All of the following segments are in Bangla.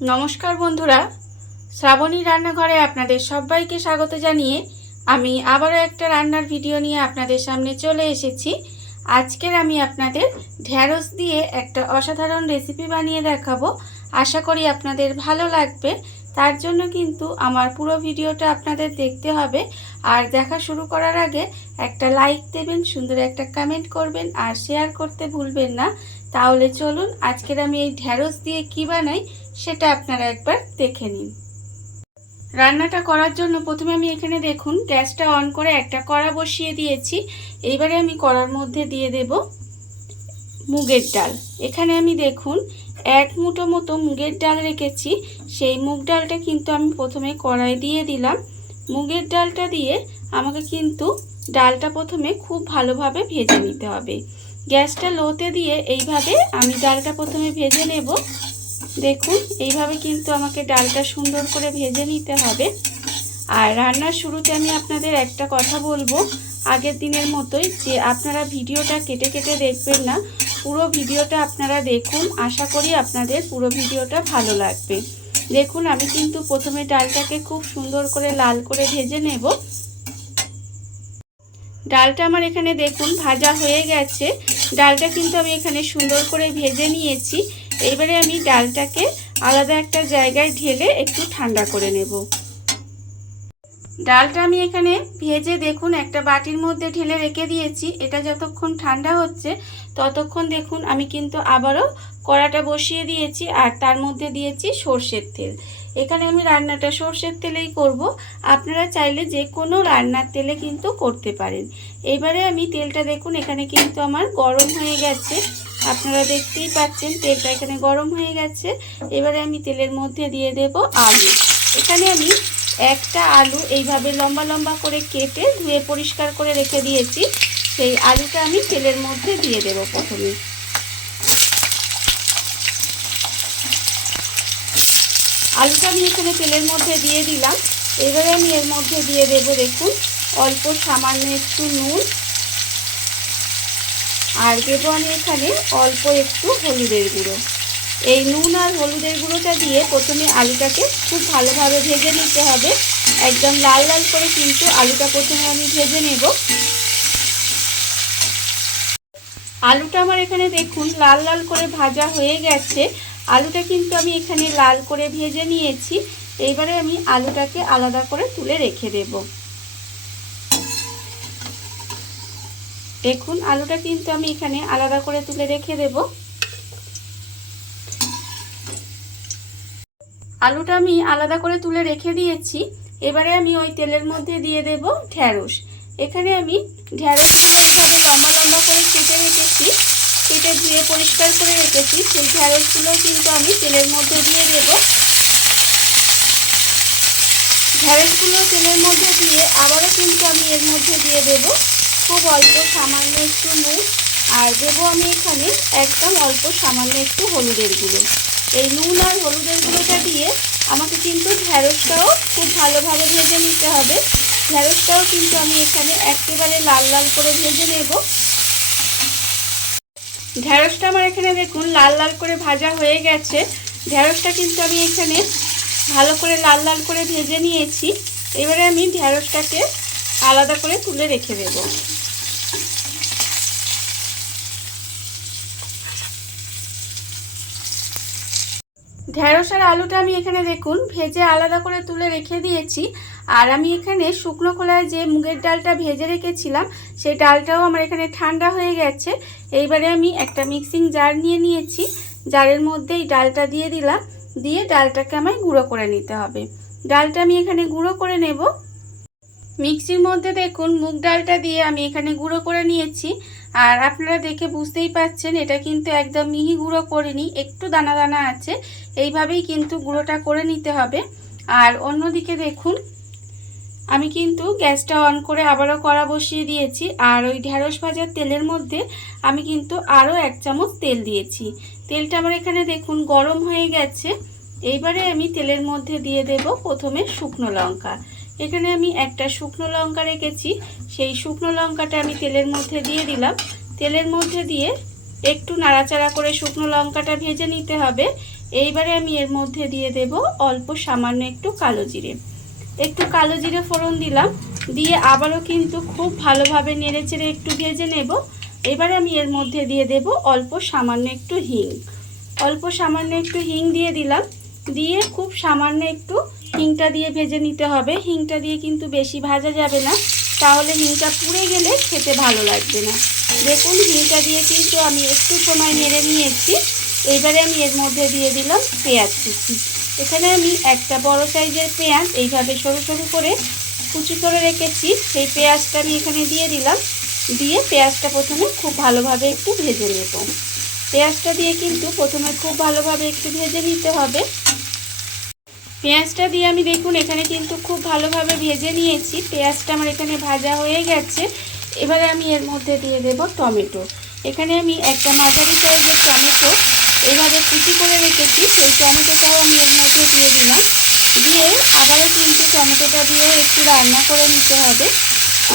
নমস্কার বন্ধুরা, শ্রাবণী রান্নাঘরে আপনাদের সবাইকে স্বাগত জানিয়ে আমি আবারও একটা রান্নার ভিডিও নিয়ে আপনাদের সামনে চলে এসেছি। আজকের আমি আপনাদের ঢ্যাঁড়স দিয়ে একটা অসাধারণ রেসিপি বানিয়ে দেখাবো। আশা করি আপনাদের ভালো লাগবে। তার জন্য কিন্তু আমার পুরো ভিডিওটা আপনাদের দেখতে হবে। আর দেখা শুরু করার আগে একটা লাইক দেবেন, সুন্দর একটা কমেন্ট করবেন আর শেয়ার করতে ভুলবেন না। তাহলে চলুন আজকের আমি এই ঢ্যাঁড়স দিয়ে কী বানাই সেটা আপনারা একবার দেখে নিন। রান্নাটা করার জন্য প্রথমে আমি এখানে দেখুন গ্যাসটা অন করে একটা কড়া বসিয়ে দিয়েছি। এইবারে আমি কড়ার মধ্যে দিয়ে দেব মুগের ডাল। এখানে আমি দেখুন এক মুঠো মতো মুগের ডাল রেখেছি। সেই মুগ ডালটা কিন্তু আমি প্রথমে কড়াই দিয়ে দিলাম। মুগের ডালটা দিয়ে আমাকে কিন্তু ডালটা প্রথমে খুব ভালোভাবে ভেজে নিতে হবে। গ্যাসটা লোতে দিয়ে এইভাবে আমি ডালটা প্রথমে ভেজে নেব। দেখুন এইভাবে কিন্তু আমাকে ডালটা সুন্দর করে ভেজে নিতে হবে। আর রান্নার শুরুতে আমি আপনাদের একটা কথা বলবো, আগের দিনের মতোই যে আপনারা ভিডিওটা কেটে কেটে দেখবেন না, পুরো ভিডিওটা আপনারা দেখুন। আশা করি আপনাদের পুরো ভিডিওটা ভালো লাগবে। দেখুন আমি কিন্তু প্রথমে ডালটাকে খুব সুন্দর করে লাল করে ভেজে নেব। ডালটা আমার এখানে দেখুন ভাজা হয়ে গেছে। ডালটা কিন্তু আমি এখানে সুন্দর করে ভেজে নিয়েছি। এইবারে আমি ডালটাকে আলাদা একটা জায়গায় ঢেলে একটু ঠান্ডা করে নেব। ডালটা আমি এখানে ভেজে দেখুন একটা বাটির মধ্যে ঢেলে রেখে দিয়েছি। এটা যতক্ষণ ঠান্ডা হচ্ছে ততক্ষণ দেখুন আমি কিন্তু আবারও কড়াটা বসিয়ে দিয়েছি আর তার মধ্যে দিয়েছি সর্ষের তেল। এখানে আমি রান্নাটা সর্ষের তেলেই করব। আপনারা চাইলে যে কোনো রান্নার তেলে কিন্তু করতে পারেন। এবারে আমি তেলটা দেখুন এখানে কিন্তু আমার গরম হয়ে গেছে। আপনারা দেখতেই পাচ্ছেন তেলটা এখানে গরম হয়ে গেছে। এবারে আমি তেলের মধ্যে দিয়ে দেব আলু। এখানে আমি একটা আলু এইভাবে লম্বা লম্বা করে কেটে ধুয়ে পরিষ্কার করে রেখে দিয়েছি। সেই আলুটা আমি তেলের মধ্যে দিয়ে দেব। প্রথমে আলুটা আমি এখানে তেলের মধ্যে দিয়ে দিলাম। এবারে আমি এর মধ্যে দিয়ে দেব দেখুন অল্প সামান্য একটু নুন, আর দেব আমি এখানে অল্প একটু হলুদের গুঁড়ো। এই নুন আর হলুদের গুঁড়োটা দিয়ে প্রথমে আলুটাকে খুব ভালোভাবে ভেজে নিতে হবে। একদম লাল লাল করে কিন্তু আলুটা প্রথমে আমি ভেজে নেব। আলুটা আমার এখানে দেখুন লাল লাল করে ভাজা হয়ে গেছে। আলুটা কিন্তু আমি এখানে লাল করে ভেজে নিয়েছি। এইবারে আমি আলুটাকে আলাদা করে তুলে রেখে দেব। দেখুন আলুটা কিন্তু আমি এখানে আলাদা করে তুলে রেখে দেব। আলুটা আমি আলাদা করে তুলে রেখে দিয়েছি। এবারে আমি ওই তেলের মধ্যে দিয়ে দেব ঢ্যাঁড়স। এখানে আমি ঢ্যাঁড়সগুলো এইভাবে লম্বা লম্বা করে কেটে রেখেছি, কেটে ধুয়ে পরিষ্কার করে রেখেছি। সেই ঢ্যাঁড়সগুলো কিন্তু আমি তেলের মধ্যে দিয়ে দেব। ঢ্যাঁড়সগুলো তেলের মধ্যে দিয়ে আবারও কিন্তু আমি এর মধ্যে দিয়ে দেব খুব অল্প সামান্য একটু নুন, আর দেবো আমি এখানে একদম অল্প সামান্য একটু হলুদের গুঁড়ো। এই নুন আর হলুদের গুঁড়োটা দিয়ে আমাকে কিন্তু ঢ্যাঁড়সটাও খুব ভালোভাবে ভেজে নিতে হবে। ঢ্যাঁড়সটাও কিন্তু আমি এখানে একেবারে লাল লাল করে ভেজে নেব। ঢ্যাঁড়সটা আমার এখানে দেখুন লাল লাল করে ভাজা হয়ে গেছে। ঢ্যাঁড়সটা কিন্তু আমি এখানে ভালো করে লাল লাল করে ভেজে নিয়েছি। এবারে আমি ঢ্যাঁড়সটাকে আলাদা করে তুলে রেখে দেব। ঢ্যাঁড়স আর আলুটা আমি এখানে দেখুন ভেজে আলাদা করে তুলে রেখে দিয়েছি। আর আমি এখানে শুকনো খোলায় যে মুগের ডালটা ভেজে রেখেছিলাম সেই ডালটাও আমার এখানে ঠান্ডা হয়ে গেছে। এইবারে আমি একটা মিক্সিং জার নিয়ে নিয়েছি। জারের মধ্যে এই ডালটা দিয়ে দিলাম, দিয়ে ডালটাকে আমায় গুঁড়ো করে নিতে হবে। ডালটা আমি এখানে গুঁড়ো করে নেব। মিক্সির মধ্যে দেখুন মুগ ডালটা দিয়ে আমি এখানে গুঁড়ো করে নিয়েছি। আর আপনারা দেখে বুঝতেই পাচ্ছেন এটা কিন্তু একদম মিহি গুঁড়ো করিনি, একটু দানা দানা আছে। এইভাবেই কিন্তু গুঁড়োটা করে নিতে হবে। আর অন্যদিকে দেখুন আমি কিন্তু গ্যাসটা অন করে আবারও কড়া বসিয়ে দিয়েছি। আর ওই ঢ্যাঁড়স ভাজার তেলের মধ্যে আমি কিন্তু আরও 1 চামচ তেল দিয়েছি। তেলটা আমার এখানে দেখুন গরম হয়ে গেছে। এইবারে আমি তেলের মধ্যে দিয়ে দেব প্রথমে শুকনো লঙ্কা। এখানে আমি একটা শুকনো লঙ্কা রেখেছি, সেই শুকনো লঙ্কাটা আমি তেলের মধ্যে দিয়ে দিলাম। তেলের মধ্যে দিয়ে একটু নাড়াচাড়া করে শুকনো লঙ্কাটা ভেজে নিতে হবে। এইবারে আমি এর মধ্যে দিয়ে দেব অল্প সামান্য একটু কালো জিরে ফোড়ন দিলাম, দিয়ে আবারও কিন্তু খুব ভালোভাবে নেড়েচেড়ে একটু ভেজে নেব। এবারে আমি এর মধ্যে দিয়ে দেব অল্প সামান্য একটু হিং দিয়ে দিলাম, দিয়ে খুব সামান্য একটু হিংটা দিয়ে ভেজে নিতে হবে। হিংটা দিয়ে কিন্তু বেশি ভাজা যাবে না, তাহলে হিংটা পুড়ে গেলে খেতে ভালো লাগবে না। দেখুন হিংটা দিয়ে কিন্তু আমি একটু সময় নেড়ে নিয়েছি। এইবারে আমি এর মধ্যে দিয়ে দিলাম পেঁয়াজ কুচি। এখানে আমি একটা বড় সাইজের পেঁয়াজ এইভাবে সরু সরু করে কুচি করে রেখেছি, সেই পেঁয়াজটা আমি এখানে দিয়ে দিলাম। দিয়ে পেঁয়াজটা প্রথমে খুব ভালোভাবে একটু ভেজে নেব। পেঁয়াজটা দিয়ে কিন্তু প্রথমে খুব ভালোভাবে একটু ভেজে নিতে হবে। পেঁয়াজটা দিয়ে আমি দেখুন এখানে কিন্তু খুব ভালোভাবে ভেজে নিয়েছি। পেঁয়াজটা আমার এখানে ভাজা হয়ে গেছে। এবারে আমি এর মধ্যে দিয়ে দেব টমেটো। এখানে আমি একটা মাঝারি সাইজের টমেটো এইভাবে কুচি করে রেখেছি, সেই টমেটোটাও আমি এর মধ্যে দিয়ে দিলাম। দিয়ে আবারও কিন্তু টমেটোটা দিয়ে একটু রান্না করে নিতে হবে।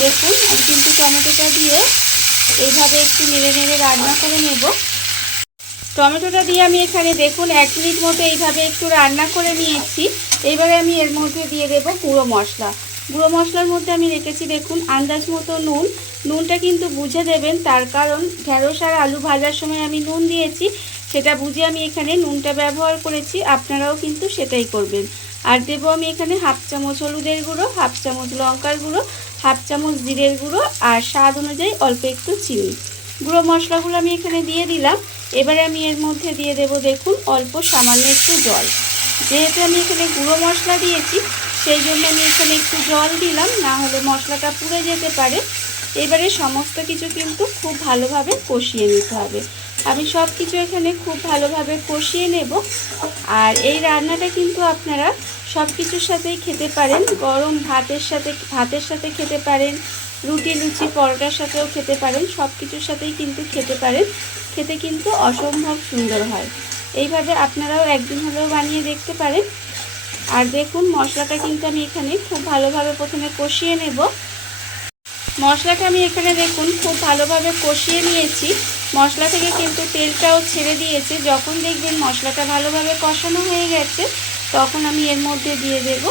দেখুন আমি কিন্তু টমেটোটা দিয়ে এইভাবে একটু নেড়ে নেড়ে রান্না করে নেব। টমেটোটা দিয়ে আমি এখানে দেখুন 1 মিনিট মতো এইভাবে একটু রান্না করে নিয়েছি। এইবারে আমি এর মধ্যে দিয়ে দেব গুঁড়ো মশলার মধ্যে আমি রেখেছি দেখুন আন্দাজ মতো নুনটা কিন্তু বুঝে দেবেন, তার কারণ ঢেঁড়স আর আলু ভাজার সময় আমি নুন দিয়েছি, সেটা বুঝে আমি এখানে নুনটা ব্যবহার করেছি। আপনারাও কিন্তু সেটাই করবেন। আর দেবো আমি এখানে 1/2 চামচ হলুদের গুঁড়ো, 1/2 চামচ লঙ্কার গুঁড়ো, 1/2 চামচ জিরের গুঁড়ো আর স্বাদ অনুযায়ী অল্প একটু চিনি। গুঁড়ো মশলাগুলো আমি এখানে দিয়ে দিলাম। এবারে আমি এর মধ্যে দিয়ে দেব দেখুন অল্প সামান্য একটু জল। যেহেতু আমি এখানে গুঁড়ো মশলা দিয়েছি, সেই জন্য আমি এখানে একটু জল দিলাম, না হলে মশলাটা পুড়ে যেতে পারে। এবারে সমস্ত কিছু কিন্তু খুব ভালোভাবে কষিয়ে নিতে হবে। আমি সব কিছু এখানে খুব ভালোভাবে কষিয়ে নেব। আর এই রান্নাটা কিন্তু আপনারা সব কিছুর সাথেই খেতে পারেন। গরম ভাতের সাথে খেতে পারেন, রুটি লুচি পরোটার সাথেও খেতে পারেন, সব কিছুর সাথেই কিন্তু খেতে পারেন। খেতে কিন্তু অসম্ভব সুন্দর হয়। এইভাবে আপনারাও একদিন হলেও বানিয়ে দেখতে পারেন। আর দেখুন মশলাটা কিন্তু আমি এখানে খুব ভালোভাবে প্রথমে কষিয়ে নেব। মশলাটা আমি এখানে দেখুন খুব ভালোভাবে কষিয়ে নিয়েছি। মশলা থেকে কিন্তু তেলটাও ছেড়ে দিয়েছে। যখন দেখবেন মশলাটা ভালোভাবে কষানো হয়ে গেছে, তখন আমি এর মধ্যে দিয়ে দেব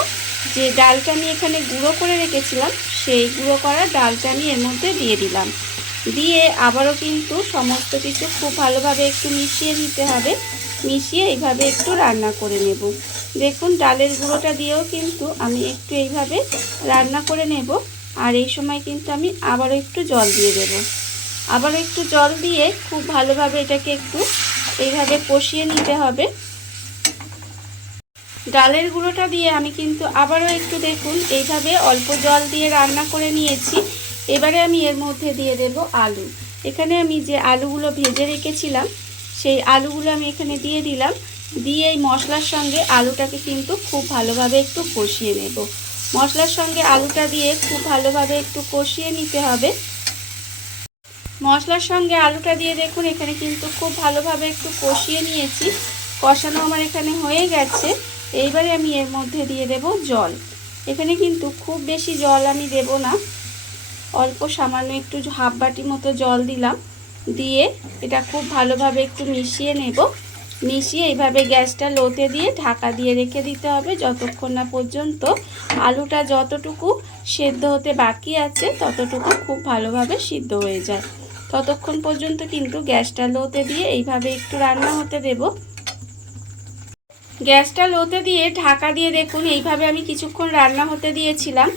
যে ডালটা আমি এখানে গুঁড়ো করে রেখেছিলাম, সেই গুঁড়ো করা ডালটা আমি এর মধ্যে দিয়ে দিলাম। দিয়ে আবারও কিন্তু সমস্ত কিছু খুব ভালোভাবে একটু মিশিয়ে নিতে হবে। মিশিয়ে এইভাবে একটু রান্না করে নেব। দেখুন ডালের গুঁড়োটা দিয়েও কিন্তু আমি একটু এইভাবে রান্না করে নেব। আর এই সময় কিন্তু আমি আবারও একটু জল দিয়ে দেব। আবারও একটু জল দিয়ে খুব ভালোভাবে এটাকে একটু এইভাবে কষিয়ে নিতে হবে। ডালের গুঁড়োটা দিয়ে আমি কিন্তু আবারও একটু দেখুন এইভাবে অল্প জল দিয়ে রান্না করে নিয়েছি। এবারে আমি এর মধ্যে দিয়ে দেব আলু। এখানে আমি যে আলুগুলো ভেজে রেখেছিলাম, সেই আলুগুলো আমি এখানে দিয়ে দিলাম। দিয়ে এই মশলার সঙ্গে আলুটাকে কিন্তু খুব ভালোভাবে একটু কষিয়ে নেব। মশলার সঙ্গে আলুটা দিয়ে খুব ভালোভাবে একটু কষিয়ে নিতে হবে। মশলার সঙ্গে আলুটা দিয়ে দেখুন এখানে কিন্তু খুব ভালোভাবে একটু কষিয়ে নিয়েছি। কষানো আমার এখানে হয়ে গেছে। এইবারে আমি এর মধ্যে দিয়ে দেব জল। এখানে কিন্তু খুব বেশি জল আমি দেব না, অল্প সামান্য একটু 1/2 বাটি মতো জল দিলাম। দিয়ে এটা খুব ভালোভাবে একটু মিশিয়ে নেব। মিশিয়ে এইভাবে গ্যাসটা লোতে দিয়ে ঢাকা দিয়ে রেখে দিতে হবে যতক্ষণ না পর্যন্ত আলুটা যতটুকু সেদ্ধ হতে বাকি আছে ততটুকু খুব ভালোভাবে সিদ্ধ হয়ে যায়। ততক্ষণ পর্যন্ত কিন্তু গ্যাসটা লোতে দিয়ে এইভাবে একটু রান্না হতে দেব। গ্যাসটা লোতে দিয়ে ঢাকা দিয়ে দেখুন এইভাবে আমি কিছুক্ষণ রান্না হতে দিয়েছিলাম।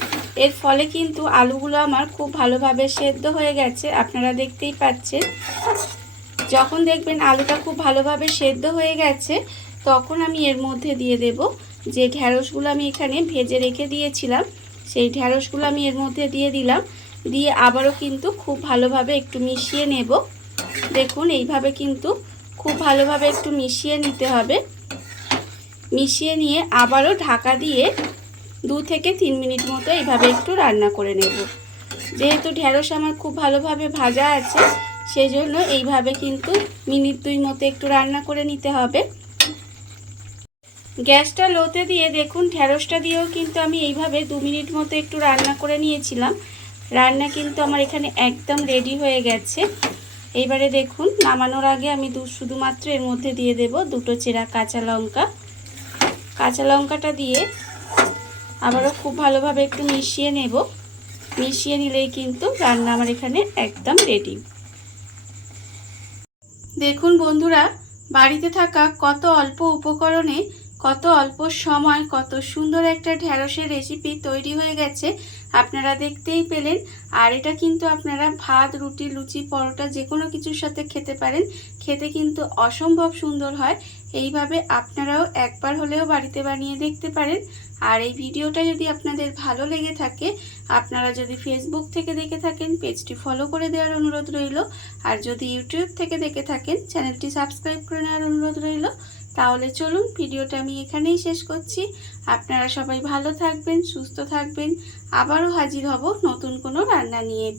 এর ফলে কিন্তু আলুগুলো আমার খুব ভালোভাবে সেদ্ধ হয়ে গেছে, আপনারা দেখতেই পাচ্ছেন। যখন দেখবেন আলুটা খুব ভালোভাবে সেদ্ধ হয়ে গেছে, তখন আমি এর মধ্যে দিয়ে দেব যে ঢ্যাঁড়সগুলো আমি এখানে ভেজে রেখে দিয়েছিলাম, সেই ঢ্যাঁড়সগুলো আমি এর মধ্যে দিয়ে দিলাম। দিয়ে আবারও কিন্তু খুব ভালোভাবে একটু মিশিয়ে নেব। দেখুন এইভাবে কিন্তু খুব ভালোভাবে একটু মিশিয়ে নিতে হবে। মিশিয়ে নিয়ে আবারও ঢাকা দিয়ে 2 থেকে 3 মিনিট মতো এইভাবে একটু রান্না করে নেব। যেহেতু ঢ্যাঁড়স আমার খুব ভালোভাবে ভাজা আছে, সেই জন্য এইভাবে কিন্তু মিনিট 2 মতো একটু রান্না করে নিতে হবে। গ্যাসটা লোতে দিয়ে দেখুন ঢ্যাঁড়সটা দিয়েও কিন্তু আমি এইভাবে 2 মিনিট মতো একটু রান্না করে নিয়েছিলাম। রান্না কিন্তু আমার এখানে একদম রেডি হয়ে গেছে। এইবারে দেখুন নামানোর আগে আমি শুধুমাত্র এর মধ্যে দিয়ে দেব দুটো চেরা কাঁচা লঙ্কা। কাঁচা লঙ্কাটা দিয়ে আবারও খুব ভালোভাবে একটু মিশিয়ে নেব। মিশিয়ে নিলেই কিন্তু রান্না আমার এখানে একদম রেডি। দেখুন বন্ধুরা, বাড়িতে থাকা কত অল্প উপকরণে কত অল্প সময় কত সুন্দর একটা ঢ্যাঁড়সের রেসিপি তৈরি হয়ে গেছে, আপনারা দেখতেই পেলেন। আর এটা কিন্তু আপনারা ভাত, রুটি, লুচি, পরোটা যে কোনো কিছুর সাথে খেতে পারেন। খেতে কিন্তু অসম্ভব সুন্দর হয়। এইভাবে আপনারাও একবার হলেও বাড়িতে বানিয়ে দেখতে পারেন। আর এই ভিডিওটা যদি আপনাদের ভালো লেগে থাকে, আপনারা যদি ফেসবুক থেকে দেখে থাকেন পেজটি ফলো করে দেওয়ার অনুরোধ রইল। আর যদি ইউটিউব থেকে দেখে থাকেন চ্যানেলটি সাবস্ক্রাইব করে নেওয়ার অনুরোধ রইল। তাহলে চলুন ভিডিওটা আমি এখানেই শেষ করছি। আপনারা সবাই ভালো থাকবেন, সুস্থ থাকবেন। আবারও হাজির হব নতুন কোনো রান্না নিয়ে।